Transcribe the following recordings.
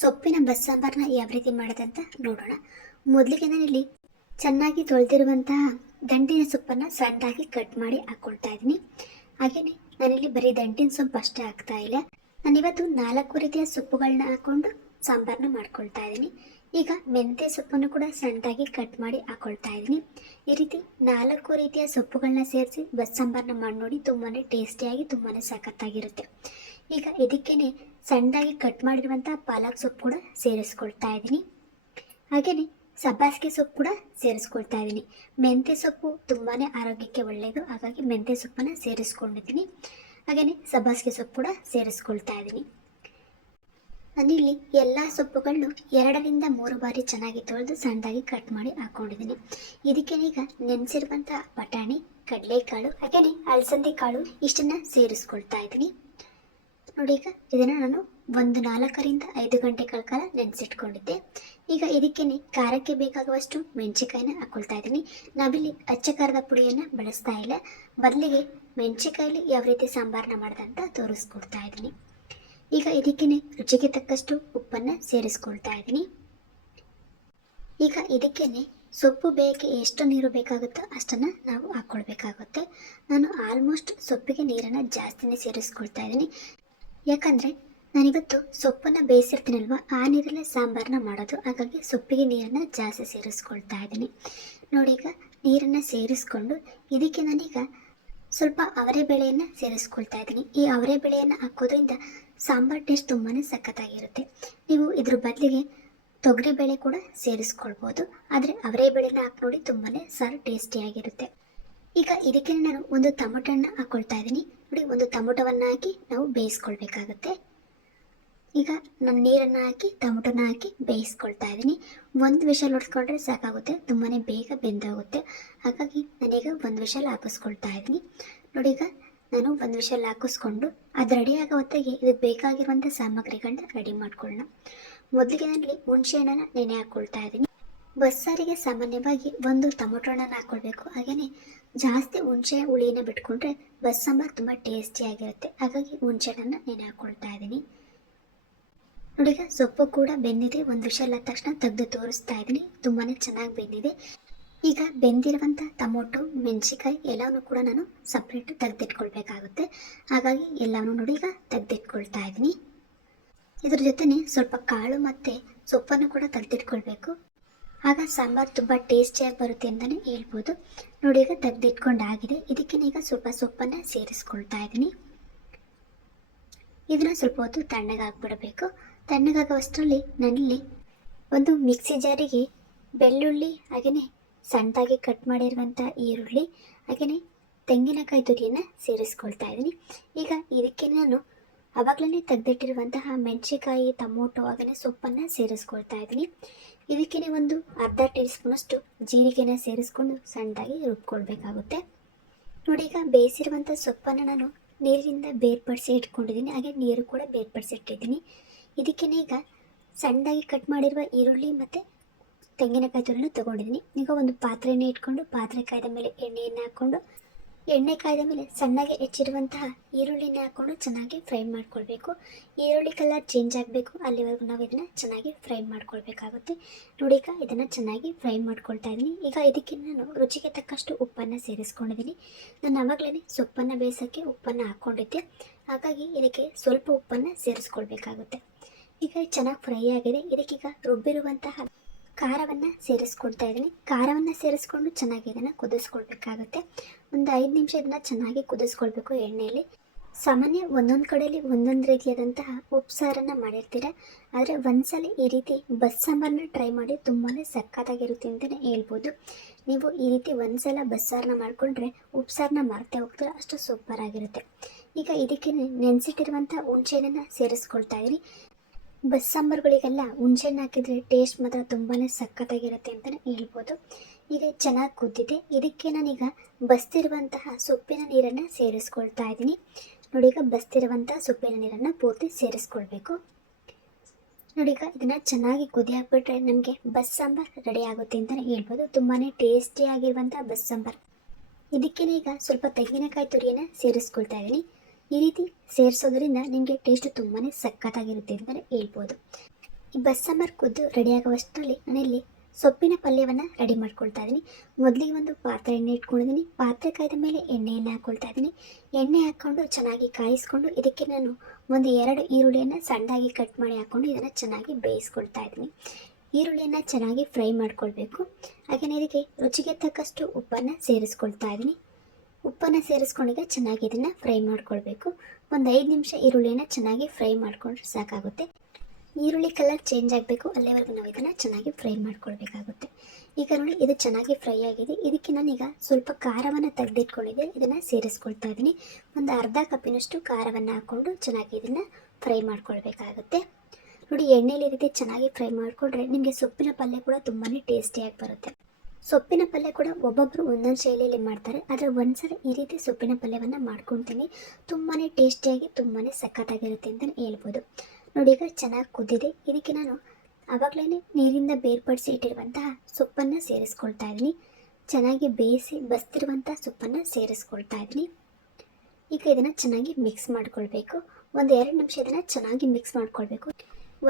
ಸೊಪ್ಪಿನ ಬಸ್ಸಾಂಬಾರನ್ನ ಯಾವ ರೀತಿ ಮಾಡೋದಂತ ನೋಡೋಣ. ಮೊದಲಿಗೆ ನಾನಿಲ್ಲಿ ಚೆನ್ನಾಗಿ ತೊಳೆದಿರುವಂತಹ ದಂಟಿನ ಸೊಪ್ಪನ್ನು ಸಣ್ಣದಾಗಿ ಕಟ್ ಮಾಡಿ ಹಾಕ್ಕೊಳ್ತಾ ಇದ್ದೀನಿ. ಹಾಗೆಯೇ ನಾನಿಲ್ಲಿ ಬರೀ ದಂಟಿನ ಸೊಪ್ಪು ಅಷ್ಟೇ ಹಾಕ್ತಾ ಇಲ್ಲ, ನಾನಿವತ್ತು 4 ರೀತಿಯ ಸೊಪ್ಪುಗಳನ್ನ ಹಾಕ್ಕೊಂಡು ಸಾಂಬಾರನ್ನ ಮಾಡ್ಕೊಳ್ತಾ ಇದ್ದೀನಿ. ಈಗ ಮೆಂತ್ಯ ಸೊಪ್ಪನ್ನು ಕೂಡ ಸಣ್ಣದಾಗಿ ಕಟ್ ಮಾಡಿ ಹಾಕ್ಕೊಳ್ತಾ ಇದ್ದೀನಿ. ಈ ರೀತಿ 4 ರೀತಿಯ ಸೊಪ್ಪುಗಳನ್ನ ಸೇರಿಸಿ ಬಸ್ಸಾಂಬಾರನ್ನ ಮಾಡಿ ನೋಡಿ, ತುಂಬಾ ಟೇಸ್ಟಿಯಾಗಿ ತುಂಬಾ ಸಖತ್ತಾಗಿರುತ್ತೆ. ಈಗ ಇದಕ್ಕೇನೆ ಸಣ್ಣದಾಗಿ ಕಟ್ ಮಾಡಿರುವಂಥ ಪಾಲಕ್ ಸೊಪ್ಪು ಕೂಡ ಸೇರಿಸ್ಕೊಳ್ತಾ ಇದ್ದೀನಿ. ಹಾಗೆಯೇ ಸಬ್ಬಾಸಿಗೆ ಸೊಪ್ಪು ಕೂಡ ಸೇರಿಸ್ಕೊಳ್ತಾ ಇದ್ದೀನಿ. ಮೆಂತ್ಯ ಸೊಪ್ಪು ತುಂಬಾ ಆರೋಗ್ಯಕ್ಕೆ ಒಳ್ಳೆಯದು, ಹಾಗಾಗಿ ಮೆಂತ್ಯ ಸೊಪ್ಪನ್ನು ಸೇರಿಸ್ಕೊಂಡಿದ್ದೀನಿ. ಹಾಗೆಯೇ ಸಬ್ಬಾಸಿಗೆ ಸೊಪ್ಪು ಕೂಡ ಸೇರಿಸ್ಕೊಳ್ತಾ ಇದ್ದೀನಿ. ನಾನಿಲ್ಲಿ ಎಲ್ಲ ಸೊಪ್ಪುಗಳನ್ನು 2ರಿಂದ 3 ಬಾರಿ ಚೆನ್ನಾಗಿ ತೊಳೆದು ಸಣ್ಣದಾಗಿ ಕಟ್ ಮಾಡಿ ಹಾಕ್ಕೊಂಡಿದ್ದೀನಿ. ಇದಕ್ಕೆ ಈಗ ನೆನೆಸಿರುವಂಥ ಬಟಾಣಿ, ಕಡಲೆಕಾಳು, ಹಾಗೆಯೇ ಅಲಸಂದೆ ಕಾಳು ಇಷ್ಟನ್ನು ಸೇರಿಸ್ಕೊಳ್ತಾ ಇದ್ದೀನಿ. ನೋಡಿ, ಈಗ ಇದನ್ನು ನಾನು 4ರಿಂದ 5 ಗಂಟೆಗಳ ಕಾಲ ನೆನೆಸಿಟ್ಕೊಂಡಿದ್ದೆ. ಈಗ ಇದಕ್ಕೇನೆ ಖಾರಕ್ಕೆ ಬೇಕಾಗುವಷ್ಟು ಮೆಣಸಿಕಾಯಿನ ಹಾಕ್ಕೊಳ್ತಾ ಇದ್ದೀನಿ. ನಾವಿಲ್ಲಿ ಅಚ್ಚ ಖಾರದ ಪುಡಿಯನ್ನು ಬಳಸ್ತಾ ಇಲ್ಲ, ಬದಲಿಗೆ ಮೆಣಸಿಕಾಯಲ್ಲಿ ಯಾವ ರೀತಿ ಸಾಂಬಾರನ್ನ ಮಾಡೋದಂತ ತೋರಿಸ್ಕೊಡ್ತಾ ಇದ್ದೀನಿ. ಈಗ ಇದಕ್ಕೇನೆ ರುಚಿಗೆ ತಕ್ಕಷ್ಟು ಉಪ್ಪನ್ನು ಸೇರಿಸ್ಕೊಳ್ತಾ ಇದ್ದೀನಿ. ಈಗ ಇದಕ್ಕೇನೆ ಸೊಪ್ಪು ಬೇಯಕ್ಕೆ ಎಷ್ಟು ನೀರು ಬೇಕಾಗುತ್ತೋ ಅಷ್ಟನ್ನು ನಾವು ಹಾಕ್ಕೊಳ್ಬೇಕಾಗುತ್ತೆ. ನಾನು ಆಲ್ಮೋಸ್ಟ್ ಸೊಪ್ಪಿಗೆ ನೀರನ್ನು ಜಾಸ್ತಿನೇ ಸೇರಿಸ್ಕೊಳ್ತಾ ಇದ್ದೀನಿ, ಯಾಕಂದರೆ ನಾನಿವತ್ತು ಸೊಪ್ಪನ್ನು ಬೇಯಿಸಿರ್ತೀನಲ್ವ, ಆ ನೀರಲ್ಲೇ ಸಾಂಬಾರನ್ನ ಮಾಡೋದು, ಹಾಗಾಗಿ ಸೊಪ್ಪಿಗೆ ನೀರನ್ನು ಜಾಸ್ತಿ ಸೇರಿಸ್ಕೊಳ್ತಾ ಇದ್ದೀನಿ. ನೋಡಿ, ಈಗ ನೀರನ್ನು ಸೇರಿಸ್ಕೊಂಡು ಇದಕ್ಕೆ ನಾನೀಗ ಸ್ವಲ್ಪ ಅವರೆಬೇಳೆಯನ್ನು ಸೇರಿಸ್ಕೊಳ್ತಾ ಇದ್ದೀನಿ. ಈ ಅವರೆಬೇಳೆಯನ್ನು ಹಾಕೋದ್ರಿಂದ ಸಾಂಬಾರು ಟೇಸ್ಟ್ ತುಂಬಾ ಸಖತ್ತಾಗಿರುತ್ತೆ. ನೀವು ಇದ್ರ ಬದಲಿಗೆ ತೊಗರಿಬೇಳೆ ಕೂಡ ಸೇರಿಸ್ಕೊಳ್ಬೋದು, ಆದರೆ ಅವರೆಬೇಳೆನ ಹಾಕಿ ನೋಡಿ, ತುಂಬಾ ಸಾರು ಟೇಸ್ಟಿಯಾಗಿರುತ್ತೆ. ಈಗ ಇದಕ್ಕೆ ನಾನು ಒಂದು ಟೊಮೊಟೊನ ಹಾಕ್ಕೊಳ್ತಾ ಇದ್ದೀನಿ. ನೋಡಿ, ಒಂದು ಟೊಮೊಟೊವನ್ನು ಹಾಕಿ ನಾವು ಬೇಯಿಸ್ಕೊಳ್ಬೇಕಾಗುತ್ತೆ. ಈಗ ನಾನು ನೀರನ್ನು ಹಾಕಿ ಟೊಮೊಟೊನ ಹಾಕಿ ಬೇಯಿಸ್ಕೊಳ್ತಾ ಇದ್ದೀನಿ. 1 ವಿಷಲ್ ಹೊಡ್ಸ್ಕೊಂಡ್ರೆ ಸಾಕಾಗುತ್ತೆ, ತುಂಬಾ ಬೇಗ ಬೆಂದೋಗುತ್ತೆ. ಹಾಗಾಗಿ ನಾನೀಗ 1 ವಿಷಲ್ ಹಾಕಿಸ್ಕೊಳ್ತಾ ಇದ್ದೀನಿ. ನೋಡಿ, ಈಗ ನಾನು 1 ವಿಷಲ್ ಹಾಕಿಸ್ಕೊಂಡು ಅದು ರೆಡಿ ಆಗೋ ಹೊತ್ತಿಗೆ ಇದಕ್ಕೆ ಬೇಕಾಗಿರುವಂಥ ಸಾಮಗ್ರಿಗಳನ್ನ ರೆಡಿ ಮಾಡ್ಕೊಳ್ಳೋಣ. ಮೊದಲಿಗೆ ನಾನಲ್ಲಿ ಹುಣಸೆ ಹಣ್ಣನ್ನು ನೆನೆ ಹಾಕ್ಕೊಳ್ತಾ ಇದ್ದೀನಿ. ಬಸ್ಸಾರಿಗೆ ಸಾಮಾನ್ಯವಾಗಿ 1 ಟೊಮೊಟೊ ಹಣ್ಣನ್ನು ಹಾಕ್ಕೊಳ್ಬೇಕು. ಹಾಗೆಯೇ ಜಾಸ್ತಿ ಹುಣಸೆ ಹುಳಿನ ಬಿಟ್ಕೊಂಡ್ರೆ ಬಸ್ಸಾಂಬಾರು ತುಂಬ ಟೇಸ್ಟಿಯಾಗಿರುತ್ತೆ, ಹಾಗಾಗಿ ಹುಣಸೆ ಹಣ್ಣನ್ನು ನೆನೆ ಹಾಕ್ಕೊಳ್ತಾ ಇದ್ದೀನಿ. ನೋಡಿ, ಈಗ ಸೊಪ್ಪು ಕೂಡ ಬೆಂದಿದೆ. 1 ವಿಷಲ್ ಆದ ತಕ್ಷಣ ತೆಗೆದು ತೋರಿಸ್ತಾ ಇದ್ದೀನಿ, ತುಂಬಾ ಚೆನ್ನಾಗಿ ಬೆಂದಿದೆ. ಈಗ ಬೆಂದಿರುವಂಥ ಟೊಮೊಟೊ, ಮೆಣಸಿಕಾಯಿ ಎಲ್ಲವನ್ನೂ ಕೂಡ ನಾನು ಸಪ್ರೇಟ್ ತೆಗೆದಿಟ್ಕೊಳ್ಬೇಕಾಗುತ್ತೆ. ಹಾಗಾಗಿ ಎಲ್ಲವನ್ನೂ ನೋಡಿ ಈಗ ತೆಗೆದಿಟ್ಕೊಳ್ತಾ ಇದ್ದೀನಿ. ಇದ್ರ ಜೊತೆನೇ ಸ್ವಲ್ಪ ಕಾಳು ಮತ್ತು ಸೊಪ್ಪನ್ನು ಕೂಡ ತೆಗೆದಿಟ್ಕೊಳ್ಬೇಕು, ಆಗ ಸಾಂಬಾರು ತುಂಬ ಟೇಸ್ಟಿಯಾಗಿ ಬರುತ್ತೆ ಅಂತಲೇ ಹೇಳ್ಬೋದು. ನೋಡಿ, ಈಗ ತೆಗೆದಿಟ್ಕೊಂಡಾಗಿದೆ. ಇದಕ್ಕೆ ಈಗ ಸ್ವಲ್ಪ ಸೊಪ್ಪನ್ನು ಸೇರಿಸ್ಕೊಳ್ತಾ ಇದ್ದೀನಿ. ಇದನ್ನು ಸ್ವಲ್ಪ ಹೊತ್ತು ತಣ್ಣಗಾಗ್ಬಿಡಬೇಕು. ತಣ್ಣಗಾಗುವಷ್ಟರಲ್ಲಿ ನಾನಿಲ್ಲಿ ಒಂದು ಮಿಕ್ಸಿ ಜಾರಿಗೆ ಬೆಳ್ಳುಳ್ಳಿ, ಹಾಗೆಯೇ ಸಣ್ಣದಾಗಿ ಕಟ್ ಮಾಡಿರುವಂಥ ಈರುಳ್ಳಿ, ಹಾಗೆಯೇ ತೆಂಗಿನಕಾಯಿ ತುರಿಯನ್ನು ಸೇರಿಸ್ಕೊಳ್ತಾ ಇದ್ದೀನಿ. ಈಗ ಇದಕ್ಕೆ ನಾನು ಆವಾಗಲೇ ತೆಗೆದಿಟ್ಟಿರುವಂತಹ ಮೆಣಸಿಕಾಯಿ, ಟೊಮೊಟೊ, ಹಾಗೆಯೇ ಸೊಪ್ಪನ್ನು ಸೇರಿಸ್ಕೊಳ್ತಾ ಇದ್ದೀನಿ. ಇದಕ್ಕೆ ಒಂದು ಅರ್ಧ ಟೀ ಸ್ಪೂನಷ್ಟು ಜೀರಿಗೆನ ಸೇರಿಸ್ಕೊಂಡು ಸಣ್ಣದಾಗಿ ರುಬ್ಕೊಳ್ಬೇಕಾಗುತ್ತೆ. ನೋಡಿ, ಈಗ ಬೇಯಿಸಿರುವಂಥ ಸೊಪ್ಪನ್ನು ನಾನು ನೀರಿನಿಂದ ಬೇರ್ಪಡಿಸಿ ಇಟ್ಕೊಂಡಿದ್ದೀನಿ, ಹಾಗೆ ನೀರು ಕೂಡ ಬೇರ್ಪಡಿಸಿ ಇಟ್ಟಿದ್ದೀನಿ. ಇದಕ್ಕೆ ಈಗ ಸಣ್ಣದಾಗಿ ಕಟ್ ಮಾಡಿರುವ ಈರುಳ್ಳಿ ಮತ್ತು ತೆಂಗಿನಕಾಯಿ ತುರಿಯನ್ನು ತೊಗೊಂಡಿದ್ದೀನಿ. ಈಗ ಒಂದು ಪಾತ್ರೆಯನ್ನು ಇಟ್ಕೊಂಡು ಪಾತ್ರೆ ಕಾಯ್ದ ಮೇಲೆ ಎಣ್ಣೆಯನ್ನು ಹಾಕ್ಕೊಂಡು, ಎಣ್ಣೆ ಕಾಯ್ದ ಮೇಲೆ ಸಣ್ಣಗೆ ಹೆಚ್ಚಿರುವಂತಹ ಈರುಳ್ಳಿನ ಹಾಕ್ಕೊಂಡು ಚೆನ್ನಾಗಿ ಫ್ರೈ ಮಾಡ್ಕೊಳ್ಬೇಕು. ಈರುಳ್ಳಿ ಕಲರ್ ಚೇಂಜ್ ಆಗಬೇಕು, ಅಲ್ಲಿವರೆಗೂ ನಾವು ಇದನ್ನು ಚೆನ್ನಾಗಿ ಫ್ರೈ ಮಾಡ್ಕೊಳ್ಬೇಕಾಗುತ್ತೆ. ನೋಡಿ, ಈಗ ಇದನ್ನು ಚೆನ್ನಾಗಿ ಫ್ರೈ ಮಾಡ್ಕೊಳ್ತಾ ಇದ್ದೀನಿ. ಈಗ ಇದಕ್ಕೆ ನಾನು ರುಚಿಗೆ ತಕ್ಕಷ್ಟು ಉಪ್ಪನ್ನು ಸೇರಿಸ್ಕೊಂಡಿದ್ದೀನಿ. ನಾನು ಆವಾಗಲೇ ಸೊಪ್ಪನ್ನು ಬೇಯಿಸೋಕ್ಕೆ ಉಪ್ಪನ್ನು ಹಾಕ್ಕೊಂಡಿದ್ದೆ, ಹಾಗಾಗಿ ಇದಕ್ಕೆ ಸ್ವಲ್ಪ ಉಪ್ಪನ್ನು ಸೇರಿಸ್ಕೊಳ್ಬೇಕಾಗುತ್ತೆ. ಈಗ ಚೆನ್ನಾಗಿ ಫ್ರೈ ಆಗಿದೆ. ಇದಕ್ಕೀಗ ರುಬ್ಬಿರುವಂತಹ ಖಾರವನ್ನು ಸೇರಿಸ್ಕೊಳ್ತಾ ಇದ್ದೀನಿ. ಖಾರವನ್ನು ಸೇರಿಸ್ಕೊಂಡು ಚೆನ್ನಾಗಿ ಇದನ್ನು ಕುದಿಸ್ಕೊಳ್ಬೇಕಾಗುತ್ತೆ. ಒಂದು 5 ನಿಮಿಷ ಇದನ್ನು ಚೆನ್ನಾಗಿ ಕುದಿಸ್ಕೊಳ್ಬೇಕು ಎಣ್ಣೆಯಲ್ಲಿ. ಸಾಮಾನ್ಯ ಒಂದೊಂದು ಕಡೆಯಲ್ಲಿ ಒಂದೊಂದು ರೀತಿಯಾದಂತಹ ಉಪ್ಸಾರನ್ನು ಮಾಡಿರ್ತೀರ, ಆದರೆ ಒಂದ್ಸಲ ಈ ರೀತಿ ಬಸ್ಸಾಂಬಾರನ್ನ ಟ್ರೈ ಮಾಡಿ, ತುಂಬಾ ಸಖತ್ತಾಗಿರುತ್ತೆ ಅಂತಲೇ ಹೇಳ್ಬೋದು. ನೀವು ಈ ರೀತಿ ಒಂದ್ಸಲ ಬಸ್ಸಾರನ್ನ ಮಾಡಿಕೊಂಡ್ರೆ ಉಪ್ಸಾರನ್ನ ಮರೆತೇ ಹೋಗ್ತೀರ, ಅಷ್ಟು ಸೂಪರ್ ಆಗಿರುತ್ತೆ. ಈಗ ಇದಕ್ಕೆ ನೆನೆಸಿಟ್ಟಿರುವಂಥ ಹುಣಸೆಹಣ್ಣನ್ನು ಸೇರಿಸ್ಕೊಳ್ತಾ ಇದ್ದೀನಿ. ಬಸ್ಸಾಂಬಾರುಗಳಿಗೆಲ್ಲ ಹುಣಸೆಹಣ್ಣು ಹಾಕಿದರೆ ಟೇಸ್ಟ್ ಮಾತ್ರ ತುಂಬಾ ಸಖತ್ತಾಗಿರುತ್ತೆ ಅಂತಲೇ ಹೇಳ್ಬೋದು. ಈಗ ಚೆನ್ನಾಗಿ ಕುದ್ದಿದೆ. ಇದಕ್ಕೆ ನಾನೀಗ ಬಸ್ತಿರುವಂತಹ ಸೊಪ್ಪಿನ ನೀರನ್ನು ಸೇರಿಸ್ಕೊಳ್ತಾ ಇದ್ದೀನಿ. ನೋಡಿ, ಈಗ ಬಸ್ತಿರುವಂಥ ಸೊಪ್ಪಿನ ನೀರನ್ನು ಪೂರ್ತಿ ಸೇರಿಸ್ಕೊಳ್ಬೇಕು. ನೋಡಿ, ಈಗ ಇದನ್ನು ಚೆನ್ನಾಗಿ ಕುದಿ ಹಾಕ್ಬಿಟ್ರೆ ನಮಗೆ ಬಸ್ಸಾಂಬಾರು ರೆಡಿ ಆಗುತ್ತೆ ಅಂತಲೇ ಹೇಳ್ಬೋದು. ತುಂಬಾ ಟೇಸ್ಟಿಯಾಗಿರುವಂಥ ಬಸ್ಸಾಂಬಾರು. ಇದಕ್ಕೆ ಈಗ ಸ್ವಲ್ಪ ತೆಂಗಿನಕಾಯಿ ತುರಿಯನ್ನು ಸೇರಿಸ್ಕೊಳ್ತಾ ಇದ್ದೀನಿ. ಈ ರೀತಿ ಸೇರಿಸೋದ್ರಿಂದ ನಿಮಗೆ ಟೇಸ್ಟ್ ತುಂಬಾ ಸಖತ್ತಾಗಿರುತ್ತೆ ಅಂತಲೇ ಹೇಳ್ಬೋದು. ಈ ಬಸ್ಸಾಂಬಾರು ಕುದ್ದು ರೆಡಿಯಾಗುವಷ್ಟರಲ್ಲಿ ನಾನಿಲ್ಲಿ ಸೊಪ್ಪಿನ ಪಲ್ಯವನ್ನು ರೆಡಿ ಮಾಡ್ಕೊಳ್ತಾ ಇದ್ದೀನಿ. ಮೊದಲಿಗೆ ಒಂದು ಪಾತ್ರೆಯನ್ನು ಇಟ್ಕೊಂಡಿದ್ದೀನಿ. ಪಾತ್ರೆ ಕಾಯ್ದ ಮೇಲೆ ಎಣ್ಣೆಯನ್ನು ಹಾಕ್ಕೊಳ್ತಾ ಇದ್ದೀನಿ. ಎಣ್ಣೆ ಹಾಕ್ಕೊಂಡು ಚೆನ್ನಾಗಿ ಕಾಯಿಸ್ಕೊಂಡು ಇದಕ್ಕೆ ನಾನು ಒಂದು 2 ಈರುಳ್ಳಿಯನ್ನು ಸಣ್ಣದಾಗಿ ಕಟ್ ಮಾಡಿ ಹಾಕ್ಕೊಂಡು ಇದನ್ನು ಚೆನ್ನಾಗಿ ಬೇಯಿಸ್ಕೊಳ್ತಾ ಇದ್ದೀನಿ. ಈರುಳ್ಳಿಯನ್ನು ಚೆನ್ನಾಗಿ ಫ್ರೈ ಮಾಡ್ಕೊಳ್ಬೇಕು. ಹಾಗೆಯೇ ಇದಕ್ಕೆ ರುಚಿಗೆ ತಕ್ಕಷ್ಟು ಉಪ್ಪನ್ನು ಸೇರಿಸ್ಕೊಳ್ತಾ ಇದ್ದೀನಿ. ಉಪ್ಪನ್ನು ಸೇರಿಸ್ಕೊಂಡಿಗ ಚೆನ್ನಾಗಿ ಇದನ್ನು ಫ್ರೈ ಮಾಡ್ಕೊಳ್ಬೇಕು. ಒಂದು 5 ನಿಮಿಷ ಈರುಳ್ಳಿಯನ್ನು ಚೆನ್ನಾಗಿ ಫ್ರೈ ಮಾಡಿಕೊಂಡ್ರೆ ಸಾಕಾಗುತ್ತೆ. ಈರುಳ್ಳಿ ಕಲರ್ ಚೇಂಜ್ ಆಗಬೇಕು, ಅಲ್ಲಿವರೆಗೂ ನಾವು ಇದನ್ನು ಚೆನ್ನಾಗಿ ಫ್ರೈ ಮಾಡ್ಕೊಳ್ಬೇಕಾಗುತ್ತೆ. ಈಗ ನೋಡಿ ಇದು ಚೆನ್ನಾಗಿ ಫ್ರೈ ಆಗಿದೆ. ಇದಕ್ಕೆ ನಾನೀಗ ಸ್ವಲ್ಪ ಖಾರವನ್ನು ತೆಗೆದಿಟ್ಕೊಂಡಿದ್ದೆ, ಇದನ್ನು ಸೇರಿಸ್ಕೊಳ್ತಾ ಇದ್ದೀನಿ. ಒಂದು ಅರ್ಧ ಕಪ್ಪಿನಷ್ಟು ಖಾರವನ್ನು ಹಾಕ್ಕೊಂಡು ಚೆನ್ನಾಗಿ ಇದನ್ನು ಫ್ರೈ ಮಾಡ್ಕೊಳ್ಬೇಕಾಗುತ್ತೆ. ನೋಡಿ ಎಣ್ಣೆಲಿ ಈ ರೀತಿ ಚೆನ್ನಾಗಿ ಫ್ರೈ ಮಾಡಿಕೊಂಡ್ರೆ ನಿಮಗೆ ಸೊಪ್ಪಿನ ಪಲ್ಯ ಕೂಡ ತುಂಬಾ ಟೇಸ್ಟಿಯಾಗಿ ಬರುತ್ತೆ. ಸೊಪ್ಪಿನ ಪಲ್ಯ ಕೂಡ ಒಬ್ಬೊಬ್ಬರು ಒಂದೊಂದು ಶೈಲಿಯಲ್ಲಿ ಮಾಡ್ತಾರೆ, ಆದರೆ ಒಂದ್ಸಲ ಈ ರೀತಿ ಸೊಪ್ಪಿನ ಪಲ್ಯವನ್ನು ಮಾಡ್ಕೊಳ್ತೀನಿ. ತುಂಬಾ ಟೇಸ್ಟಿಯಾಗಿ ತುಂಬಾ ಸಖತ್ತಾಗಿರುತ್ತೆ ಅಂತಲೇ ಹೇಳ್ಬೋದು. ನೋಡಿ ಈಗ ಚೆನ್ನಾಗಿ ಕುದ್ದಿದೆ. ಇದಕ್ಕೆ ನಾನು ಆವಾಗಲೇ ನೀರಿಂದ ಬೇರ್ಪಡಿಸಿ ಇಟ್ಟಿರುವಂತಹ ಸೊಪ್ಪನ್ನು ಸೇರಿಸ್ಕೊಳ್ತಾ ಇದ್ದೀನಿ. ಚೆನ್ನಾಗಿ ಬೇಯಿಸಿ ಬಸ್ತಿರುವಂಥ ಸೊಪ್ಪನ್ನು ಸೇರಿಸ್ಕೊಳ್ತಾ ಇದ್ದೀನಿ. ಈಗ ಇದನ್ನು ಚೆನ್ನಾಗಿ ಮಿಕ್ಸ್ ಮಾಡ್ಕೊಳ್ಬೇಕು. ಒಂದು 2 ನಿಮಿಷ ಇದನ್ನು ಚೆನ್ನಾಗಿ ಮಿಕ್ಸ್ ಮಾಡ್ಕೊಳ್ಬೇಕು.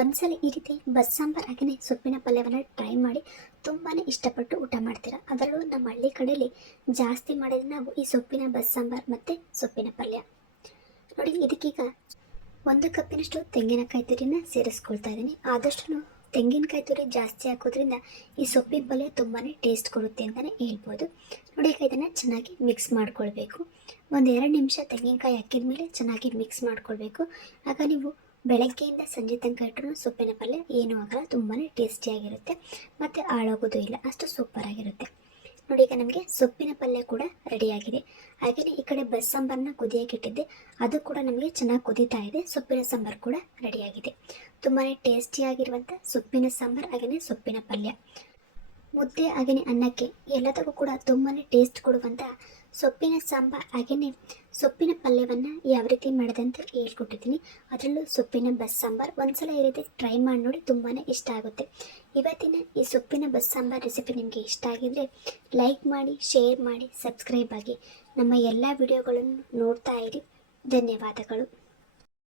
ಒಂದ್ಸಲ ಈ ರೀತಿ ಬಸ್ಸಾಂಬಾರು ಹಾಗೆಯೇ ಸೊಪ್ಪಿನ ಪಲ್ಯವನ್ನು ಟ್ರೈ ಮಾಡಿ ತುಂಬಾ ಇಷ್ಟಪಟ್ಟು ಊಟ ಮಾಡ್ತೀರಾ. ಅದರಲ್ಲೂ ನಮ್ಮ ಹಳ್ಳಿ ಕಡೆಯಲ್ಲಿ ಜಾಸ್ತಿ ಮಾಡೋದು ನಾವು ಈ ಸೊಪ್ಪಿನ ಬಸ್ಸಾಂಬಾರು ಮತ್ತು ಸೊಪ್ಪಿನ ಪಲ್ಯ. ನೋಡಿ ಇದಕ್ಕೀಗ 1 ಕಪ್ಪಿನಷ್ಟು ತೆಂಗಿನಕಾಯಿ ತುರಿನ ಸೇರಿಸ್ಕೊಳ್ತಾ ಇದ್ದೀನಿ. ಆದಷ್ಟು ತೆಂಗಿನಕಾಯಿ ತುರಿ ಜಾಸ್ತಿ ಹಾಕೋದ್ರಿಂದ ಈ ಸೊಪ್ಪಿನ ಪಲ್ಯ ತುಂಬಾ ಟೇಸ್ಟ್ ಕೊಡುತ್ತೆ ಅಂತಲೇ ಹೇಳ್ಬೋದು. ನೋಡಿ ಈಗ ಇದನ್ನು ಚೆನ್ನಾಗಿ ಮಿಕ್ಸ್ ಮಾಡ್ಕೊಳ್ಬೇಕು. ಒಂದು 2 ನಿಮಿಷ ತೆಂಗಿನಕಾಯಿ ಹಾಕಿದ ಮೇಲೆ ಚೆನ್ನಾಗಿ ಮಿಕ್ಸ್ ಮಾಡ್ಕೊಳ್ಬೇಕು. ಆಗ ನೀವು ಬೆಳಗ್ಗೆಯಿಂದ ಸಂಜೆ ತನಕ ಇಟ್ಟರು ಸೊಪ್ಪಿನ ಪಲ್ಯ ಏನೂ ಆಗಲ್ಲ, ತುಂಬಾ ಟೇಸ್ಟಿಯಾಗಿರುತ್ತೆ ಮತ್ತು ಹಾಳಾಗೋದು ಇಲ್ಲ, ಅಷ್ಟು ಸೂಪರಾಗಿರುತ್ತೆ. ನೋಡಿ ಈಗ ನಮಗೆ ಸೊಪ್ಪಿನ ಪಲ್ಯ ಕೂಡ ರೆಡಿಯಾಗಿದೆ. ಹಾಗೆಯೇ ಈ ಕಡೆ ಬಸ್ಸಾಂಬಾರನ್ನ ಕುದಿಯೋಕೆ ಇಟ್ಟಿದ್ದೆ, ಅದು ಕೂಡ ನಮಗೆ ಚೆನ್ನಾಗಿ ಕುದೀತಾ ಇದೆ. ಸೊಪ್ಪಿನ ಸಾಂಬಾರು ಕೂಡ ರೆಡಿಯಾಗಿದೆ. ತುಂಬಾ ಟೇಸ್ಟಿಯಾಗಿರುವಂಥ ಸೊಪ್ಪಿನ ಸಾಂಬಾರು ಹಾಗೆಯೇ ಸೊಪ್ಪಿನ ಪಲ್ಯ ಮುದ್ದೆ ಹಾಗೆಯೇ ಅನ್ನಕ್ಕೆ ಎಲ್ಲದಕ್ಕೂ ಕೂಡ ತುಂಬಾ ಟೇಸ್ಟ್ ಕೊಡುವಂಥ ಸೊಪ್ಪಿನ ಸಾಂಬಾರು ಹಾಗೆಯೇ ಸೊಪ್ಪಿನ ಪಲ್ಯವನ್ನು ಯಾವ ರೀತಿ ಮಾಡೋದಂತ ಹೇಳ್ಕೊಟ್ಟಿದ್ದೀನಿ. ಅದರಲ್ಲೂ ಸೊಪ್ಪಿನ ಬಸ್ಸಾಂಬಾರು ಒಂದ್ಸಲ ಈ ರೀತಿ ಟ್ರೈ ಮಾಡಿ ನೋಡಿ, ತುಂಬಾ ಇಷ್ಟ ಆಗುತ್ತೆ. ಇವತ್ತಿನ ಈ ಸೊಪ್ಪಿನ ಬಸ್ಸಾಂಬಾರು ರೆಸಿಪಿ ನಿಮಗೆ ಇಷ್ಟ ಆಗಿದರೆ ಲೈಕ್ ಮಾಡಿ, ಶೇರ್ ಮಾಡಿ, ಸಬ್ಸ್ಕ್ರೈಬ್ ಆಗಿ. ನಮ್ಮ ಎಲ್ಲ ವಿಡಿಯೋಗಳನ್ನು ನೋಡ್ತಾ ಇರಿ. ಧನ್ಯವಾದಗಳು.